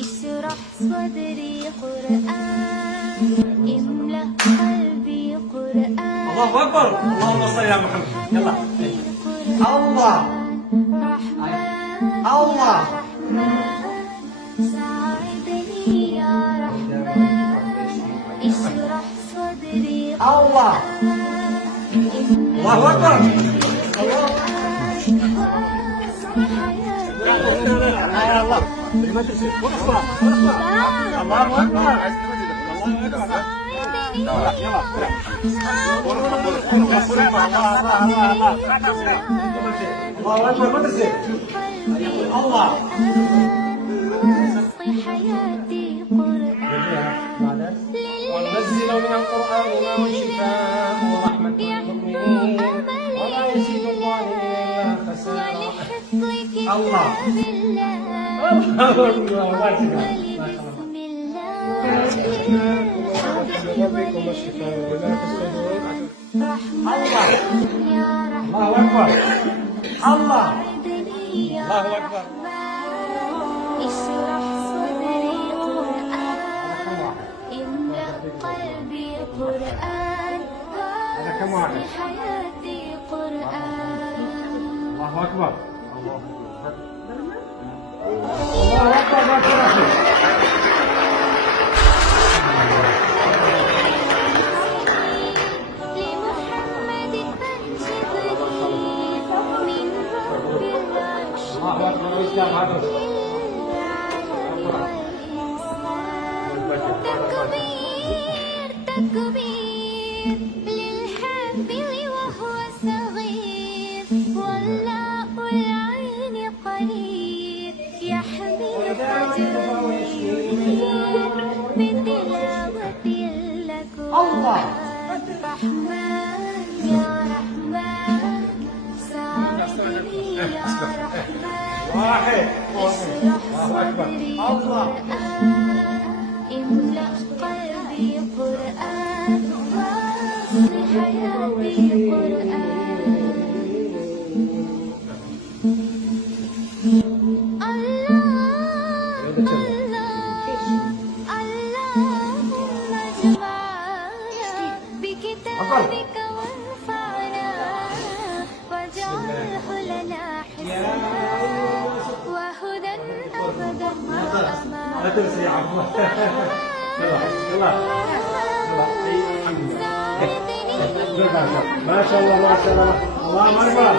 اشرح صدري قرآن املأ قلبي قرآن. الله أكبر. اللهم صل على محمد. يلا. الله الله ساعدني يا رحمن اشرح صدري الله الله أكبر. يا الله. ما تنسى. الله أكبر. يلا يلا. الله أكبر. ما تنسى. الله. حياتي قرآن وننزل من القرآن ما هو شفاء ورحمة للمؤمنين ولا يزيد الظالمين إلا خسارا. الله الله بسم الله ربكم الشفاء ولا تستجيبون. الله يا الله أكبر. الله رحمن الله أكبر. اشرح صدري قرآن املأ قلبي قرآن واصل حياتي قرآن. الله أكبر. الله أكبر. الله أكبر. لمحمد فانشدني من رب العرش الله أكبر. تكبير تكبير للحافظ وهو صغير والله العين قليل يحمل بتلاوة لكم. الله رحمن يا رحمن ساعدني يا رحمن واحد. اشرح الله أكبر. صدري الله قرآن املأ قلبي قرآن واصل حياتي قرآن. اللهم اجمعنا بكتابك وانفعنا واجعله لنا حسنا وهدى أبدا لا تنسى يا عبد الله. يلا يلا يلا. ما شاء الله ما شاء الله. الله أكبر.